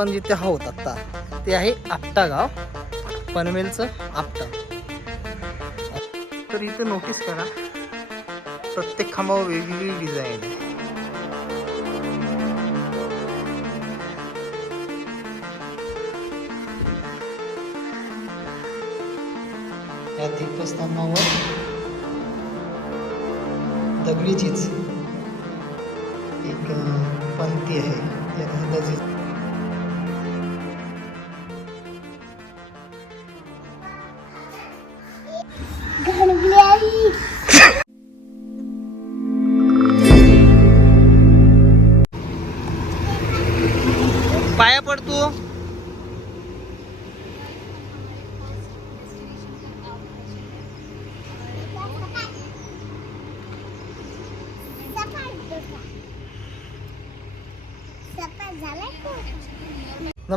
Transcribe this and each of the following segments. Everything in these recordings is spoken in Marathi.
पण जिथे आहोत आत्ता ते आहे आपटा गाव पनवेलचं आपटा तर इथं नोटीस करा प्रत्येक खांबावर वेगवेगळी डिझाईन आहे. या दीपस्तंभावर दगडीचीच एक पंक्ती आहे. त्या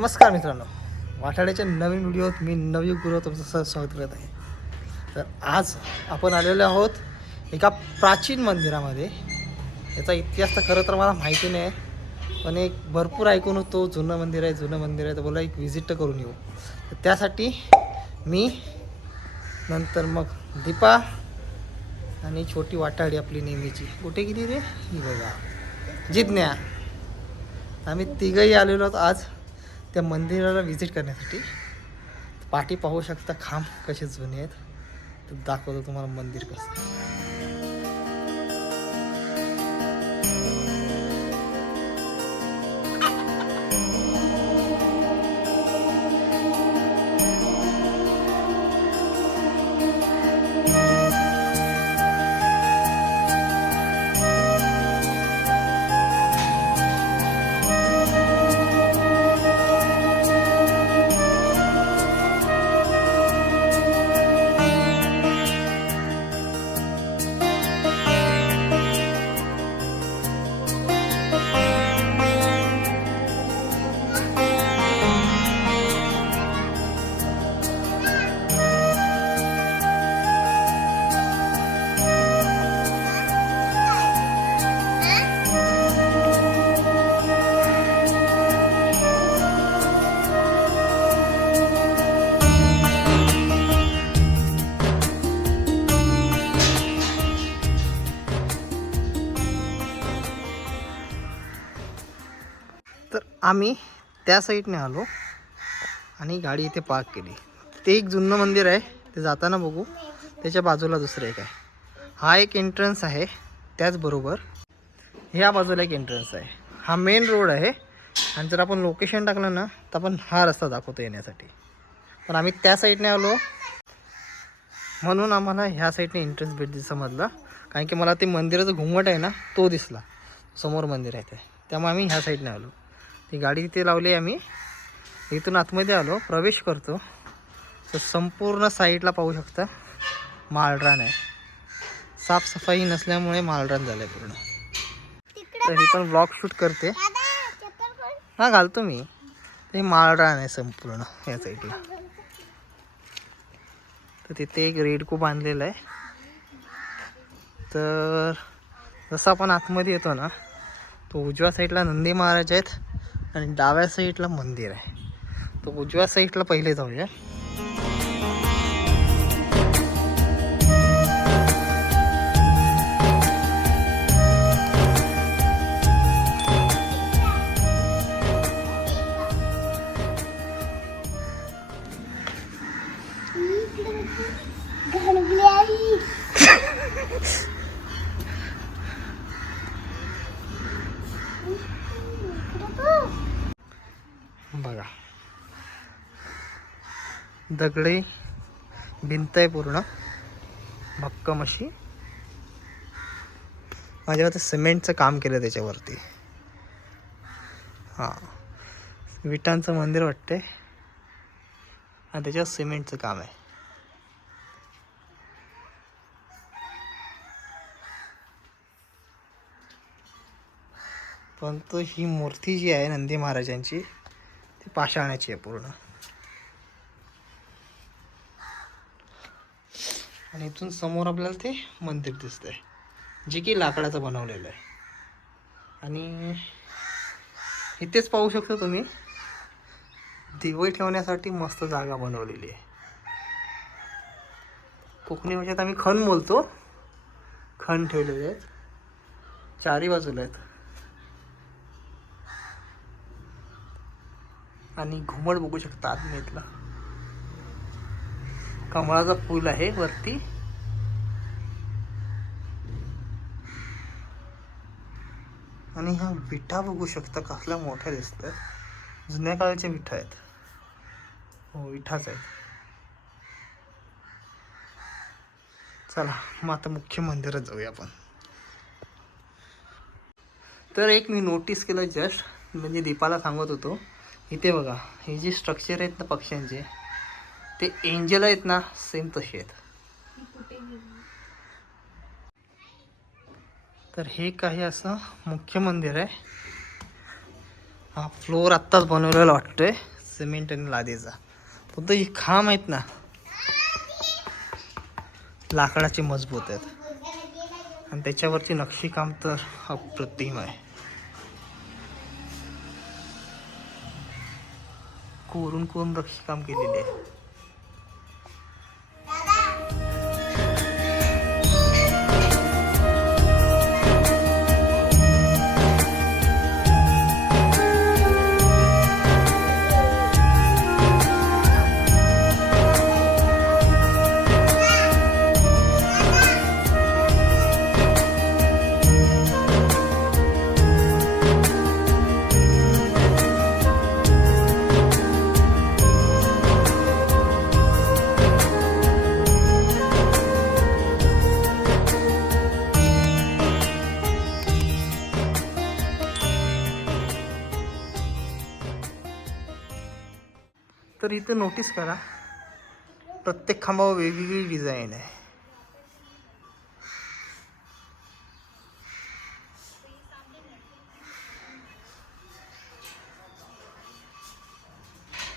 नमस्कार मित्रांनो. वाटाड्याच्या नवीन व्हिडिओत मी नवी गुरु तुमचं सहज स्वागत करत आहे. तर आज आपण आलेलो आहोत एका प्राचीन मंदिरामध्ये. याचा इतिहास तर खरं तर मला माहिती नाही पण एक भरपूर ऐकून होतो जुनं मंदिर आहे जुनं मंदिर आहे तर बोला एक व्हिजिट करून येऊ. तर त्यासाठी मी नंतर मग दीपा आणि छोटी वाटाडी आपली नेहमीची. कुठे गेली रे? ही बघा. जिज्ञा. आम्ही तिघही आलेलो आहोत आज. त्या मंदिराला व्हिजिट करण्यासाठी. पाठी पाहू शकता खांब कसे जुने आहेत. तर दाखवतो तुम्हाला मंदिर कसं आम्ही त्या साईडने आलो आणि गाडी इथे पार्क केली. ते एक जुनं मंदिर आहे ते जाताना बघू. त्याच्या बाजूला दुसरं एक आहे. हा एक एंट्रन्स आहे त्याचबरोबर ह्या बाजूला एक एंट्रन्स आहे. हा मेन रोड आहे आणि जर आपण लोकेशन टाकलं ना तर आपण हा रस्ता दाखवतो येण्यासाठी. पण आम्ही त्या साईडने आलो. म्हणून आम्हाला ह्या साईडने एंट्रन्स भेट समजला कारण की मला ते मंदिराचं घुमट आहे ना तो दिसला. समोर मंदिर आहे ते. त्यामुळे आम्ही ह्या साईडने आलो. ती गाडी तिथे लावली आम्ही. इथून आतमध्ये आलो प्रवेश करतो. तर संपूर्ण साईडला पाहू शकता माळरान आहे. साफसफाई नसल्यामुळे माळरान झालं आहे पूर्ण तर ही पण ब्लॉग शूट करते. हा घालतो मी. ते माळरान आहे संपूर्ण या साईडला तर तिथे एक रेडको बांधलेला आहे. तर जसं आपण आतमध्ये येतो ना तो उजव्या साईडला नंदी महाराज आहेत. आणि डाव्या साईडला मंदिर आहे. तो उजव्या साईडला पहिले जाऊया. दगडी भिंत आहे पूर्ण. भक्कम अशी. माझ्या मते सिमेंटचं काम केलं त्याच्यावरती. हां. विटांचं मंदिर वाटते आणि त्याच्यावर सिमेंटचं काम आहे. परंतु ही मूर्ती जी आहे नंदी महाराजांची ती पाषाणाची आहे पूर्ण. आणि इथून समोर आपल्याला ते मंदिर दिसतंय जे की लाकडाचं बनवलेलं आहे. आणि इथेच पाहू शकता तुम्ही दिवे ठेवण्यासाठी मस्त जागा बनवलेली आहे. कोकणी भाषेत आम्ही खण बोलतो खण ठेवलेले आहेत. चारी बाजूला आहेत. आणि घुमट बघू शकता आतमेतला कमळाचा फूल आहे वरती. आणि ह्या विठा बघू शकता कसल्या मोठ्या दिसतात जुन्या काळाच्या विठा आहेत. हो विठाच आहेत. चला मग आता मुख्य मंदिरात जाऊया आपण. तर एक मी नोटीस केलं जस्ट म्हणजे दीपाला सांगत होतो. इथे बघा हे जे स्ट्रक्चर आहेत ना पक्ष्यांचे ते एंजल आहेत ना सेम तसे आहेत. तर हे काही असं मुख्य मंदिर आहे. हा फ्लोअर आत्ताच बनवलेला वाटतोय सिमेंट आणि लादेचा. फक्त ही खांब आहेत ना लाकडाचे मजबूत आहेत. आणि त्याच्यावरची नक्षीकाम तर अप्रतिम आहे. कोरून कोरून नक्षीकाम केलेले आहे. इथं नोटीस करा. प्रत्येक खांबावर वेगवेगळी डिझाईन आहे.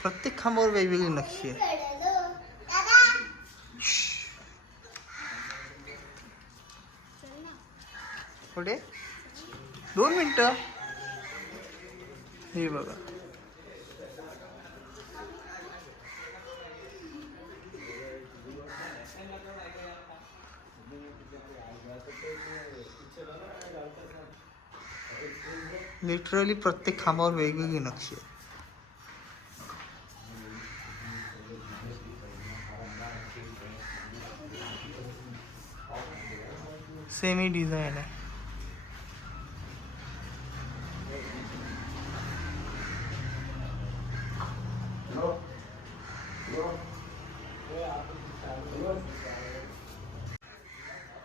प्रत्येक खांबावर वेगवेगळी नक्षी आहे पुढे? दोन मिनटं. हे बघा. लिटरली प्रत्येक खांबावर वेगवेगळी नक्षी आहे सेमी डिझाईन आहे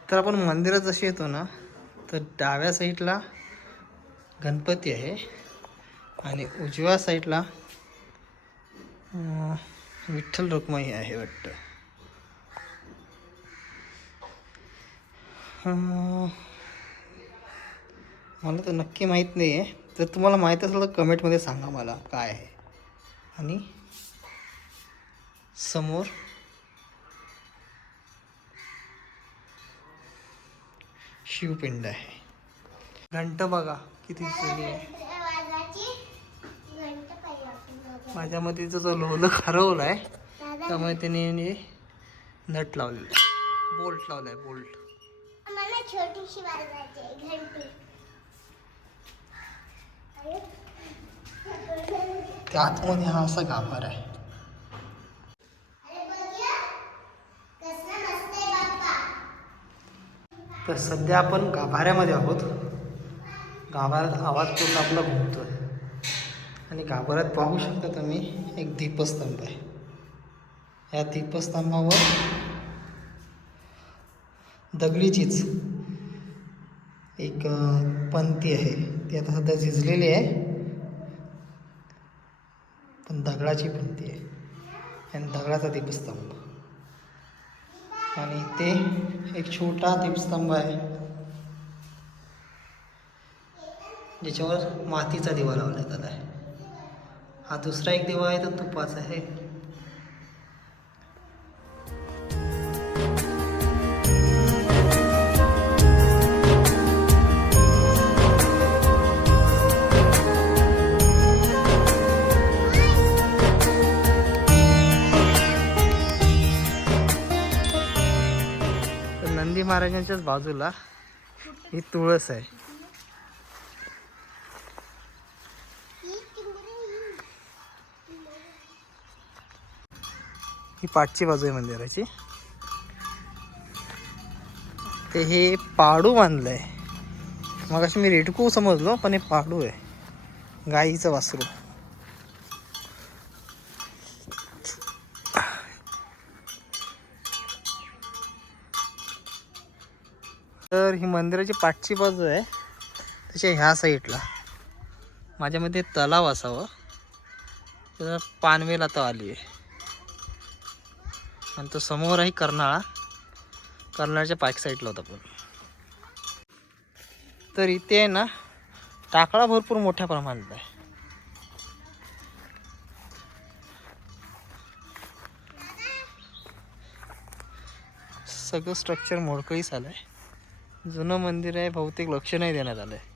तर आपण मंदिरात जशी येतो ना तर डाव्या साईडला गणपती आहे. आणि उजव्या साईडला विठ्ठल रुक्माई आहे वाटतं. मला तर नक्की माहीत नाही आहे जर तुम्हाला माहीत असेल तर कमेंटमध्ये सांगा मला काय आहे. आणि समोर शिवपिंड आहे. घंट बघा किती जुनी आहे. माझ्यामध्ये जो लोलं हरवलं आहे. त्यामुळे त्याने नट लावलेलं आहे. बोल्ट लावलं आहे बोल्ट त्या आतमध्ये हा असा गाभार आहे. तर सध्या आपण गाभाऱ्यामध्ये आहोत. गाभाऱ्यात आवाज पूर्ण आपला आहे आणि गाभाऱ्यात पाहू शकता तुम्ही एक दीपस्तंभ आहे. या दीपस्तंभावर दगडीचीच एक पंथी आहे. ती आता सध्या झिजलेली आहे. पण दगडाची पंक्ती आहे. आणि दगडाचा दीपस्तंभ. आणि ते एक छोटा दीपस्तंभ आहे. ज्याच्यावर मातीचा दिवा लावण्यात आला आहे. हा दुसरा एक दिवा आहे तर तुपाचा आहे. नंदी महाराजांच्याच बाजूला ही तुळस आहे. ही पाठची बाजू आहे मंदिराची. ते हे पाडू बांधलंय. मग अशी मी रेडकू समजलो पण हे पाडू आहे. गाईचं वासरू. तर ही मंदिराची पाठची बाजू आहे. त्याच्या ह्या साईडला. माझ्या मते तलाव असावं. तर पानवेल आता आली आहे. आणि तो समोर आहे कर्नाळा. कर्नाळाच्या पाक साईडला होता पण तर इथे आहे ना टाकळा भरपूर मोठ्या प्रमाणात आहे. सगळं स्ट्रक्चर मोडकळीस आलं आहे जुनं मंदिर आहे बहुतेक लक्ष नाही देण्यात आलं आहे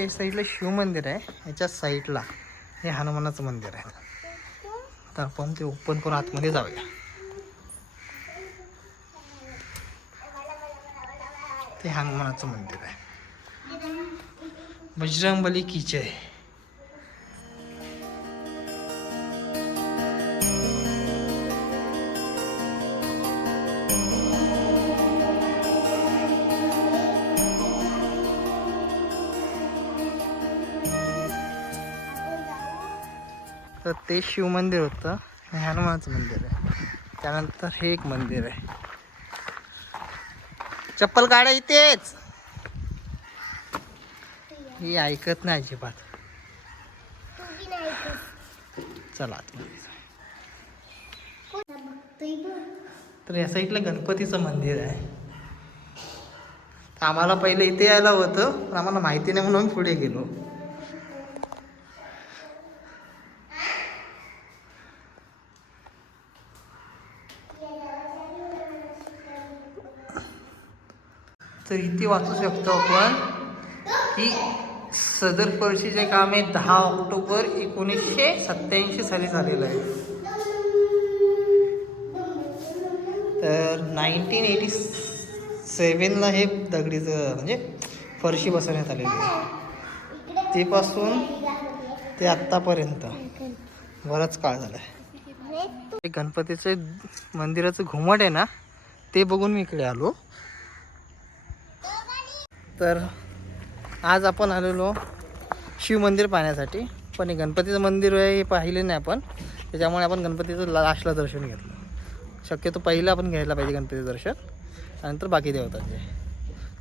तर साईडला शिव मंदिर आहे. याच्या साईडला हे हनुमानाचं मंदिर आहे. तर आपण ते ओपन करून आतमध्ये जाऊया. ते हनुमानाचं मंदिर आहे. बजरंगबली की आहे ते शिव मंदिर होतं. हनुमानचं हनुमानाचं मंदिर आहे. त्यानंतर हे एक मंदिर आहे. चप्पल काढा इथेच. ही ऐकत नाही अजिबात. चला तर या साईडला गणपतीचं मंदिर आहे. आम्हाला पहिले इथे यायला होतं पण आम्हाला माहिती नाही म्हणून पुढे गेलो. तर इथे वाचू शकतो आपण. की सदर फरशीचे काम आहे दहा ऑक्टोबर एकोणीसशे सत्याऐंशी साली झालेलं आहे. तर नाईन्टीन एटी सेवनला हे दगडीचं म्हणजे फरशी बसवण्यात आलेली आहे. तेपासून ते आत्तापर्यंत. बराच काळ झाला आहे ते गणपतीचं मंदिराचं घुमट आहे ना ते बघून मी इकडे आलो. तर आज आपण आलेलो शिवमंदिर पाहण्यासाठी. पण हे गणपतीचं मंदिर आहे हे पाहिले नाही आपण. त्याच्यामुळे आपण गणपतीचं लास्टला दर्शन घेतलं. शक्यतो पहिलं आपण घ्यायला पाहिजे गणपतीचं दर्शन. त्यानंतर बाकी देवतांचे.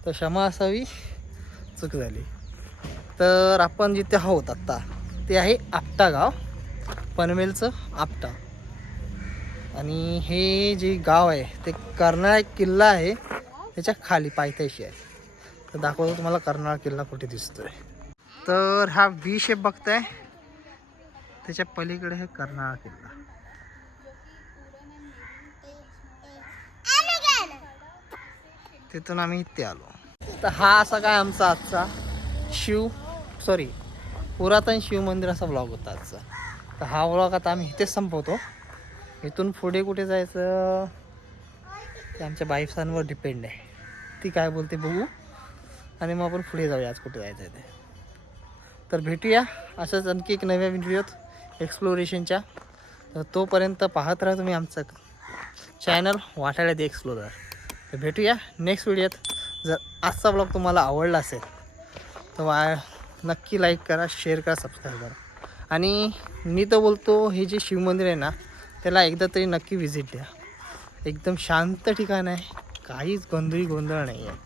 तर क्षमा असावी चूक झाली. तर आपण जिथे आहोत आत्ता ते आहे आपटा गाव पनवेलचं आपटा. आणि हे जे गाव आहे ते कर्नाळा एक किल्ला आहे त्याच्याखाली पायथ्याशी आहे. तर दाखवतो तुम्हाला कर्नाळ किल्ला कुठे दिसतोय. तर हा व्ही शेप बघताय. त्याच्या पलीकडे हे कर्नाळ किल्ला. तिथून आम्ही इथे आलो. तर हा असा काय आमचा आजचा शिव सॉरी पुरातन शिव मंदिर असा ब्लॉग होता आजचा. तर हा ब्लॉग आता आम्ही इथेच संपवतो. इथून पुढे कुठे जायचं? ते आमच्या बाईफसांवर डिपेंड आहे. ती काय बोलते बघू. आणि मग आपण पुढे जाऊया आज कुठे जायचं आहे ते. तर भेटूया असंच आणखी एक नव्या व्हिडिओत एक्सप्लोरेशनच्या तर तोपर्यंत पाहत राहा तुम्ही आमचं चॅनल वाटायला दे एक्सप्लोरर तर भेटूया नेक्स्ट व्हिडिओत. जर आजचा ब्लॉग तुम्हाला आवडला असेल तर वा नक्की लाईक करा शेअर करा सबस्क्राईब करा. आणि मी तर बोलतो हे जे शिवमंदिर आहे ना त्याला एकदा तरी नक्की व्हिजिट द्या. एकदम शांत ठिकाण आहे काहीच गोंधळी गोंधळ नाही आहे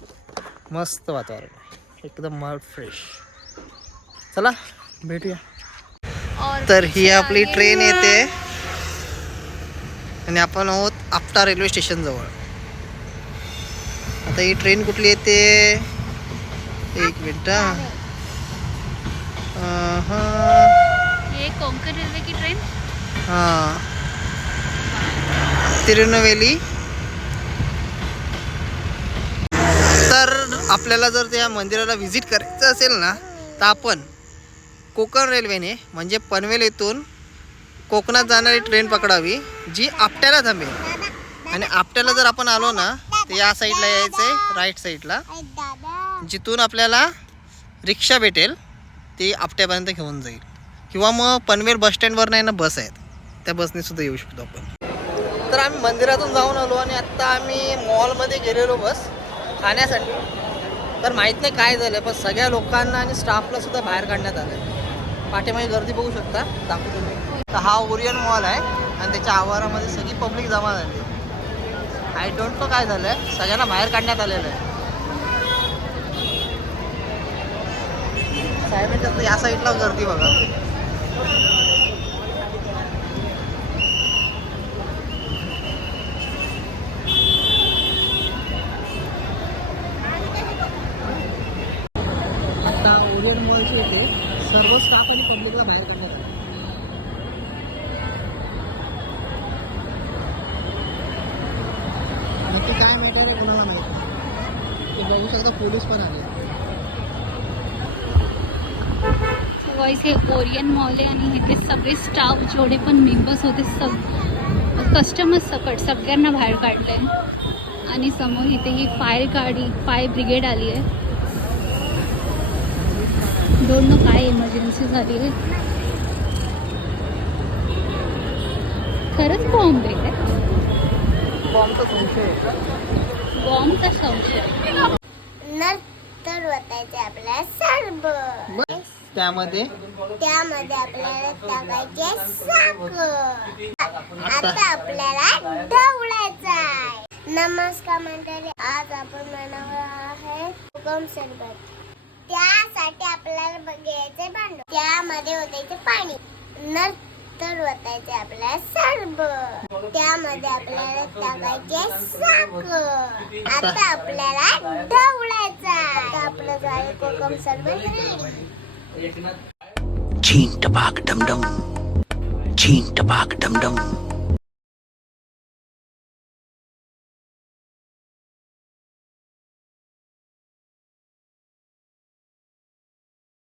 मस्त वातावरण आहे. एकदम मग फ्रेश चला भेटूया. तर ही आपली ट्रेन येते. आणि आपण आहोत आपटा रेल्वे स्टेशन जवळ. आता ही ट्रेन कुठली येते? एक मिनिट हा. कोंकण रेलवे की ट्रेन हा. तिरुनवेली तर आपल्याला जर त्या मंदिराला व्हिजिट करायचं असेल ना तर आपण कोकण रेल्वेने म्हणजे पनवेल येथून कोकणात जाणारी ट्रेन पकडावी जी आपट्याला थांबेल. आणि आपट्याला जर आपण आलो ना तर या साईडला यायचं आहे राईट साईडला जिथून आपल्याला रिक्षा भेटेल ती आपट्यापर्यंत घेऊन जाईल. किंवा मग पनवेल बस स्टँडवर नाही ना बस आहेत त्या बसने सुद्धा येऊ शकतो आपण. तर आम्ही मंदिरातून जाऊन आलो आणि आत्ता आम्ही मॉलमध्ये गेलेलो बस खाण्यासाठी. तर माहीत नाही काय झालं पण सगळ्या लोकांना आणि स्टाफला सुद्धा बाहेर काढण्यात आलं पाठीमागे गर्दी बघू शकता दाखवतो मी. तर हा ओरियन मॉल आहे आणि त्याच्या आवारामध्ये सगळी पब्लिक जमा झाली. आय डोंट नो काय झालं आहे सगळ्यांना बाहेर काढण्यात आलेलं आहे. साहेब या साईडला गर्दी बघा. पोलीस पण आले. हे ओरियन मॉल आहे आणि इथे सगळे स्टाफ जेवढे पण मेंबर्स होते सग कस्टमर्स सकट सगळ्यांना बाहेर काढलंय. आणि समोर इथे ही फायर गाडी फायर ब्रिगेड आली आहे. दोन नो काय इमर्जन्सी झाली आहे. खरंच बॉम्ब आहे. काय बॉम्बचा संशय बॉम्बचा संशय नंतर वाटायचे आपल्याला सर्व बरं. त्यामध्ये? त्यामध्ये आपल्याला टाकायचे साखर आता. आपल्याला ढवळायचं आहे. नमस्कार मंडळी आज आपण बनवणार आहे कोकम सरबत. त्यासाठी आपल्याला घ्यायचे भांड. त्यामध्ये ओतायचे पाणी. नंतर ओतायचे आपल्याला सरबत त्यामध्ये आपल्याला टाकायचे साखर आता आपल्याला ढवळायचा आता आपलं झालं कोकम सरबत ready Cheen tabak dum dum. Cheen tabak.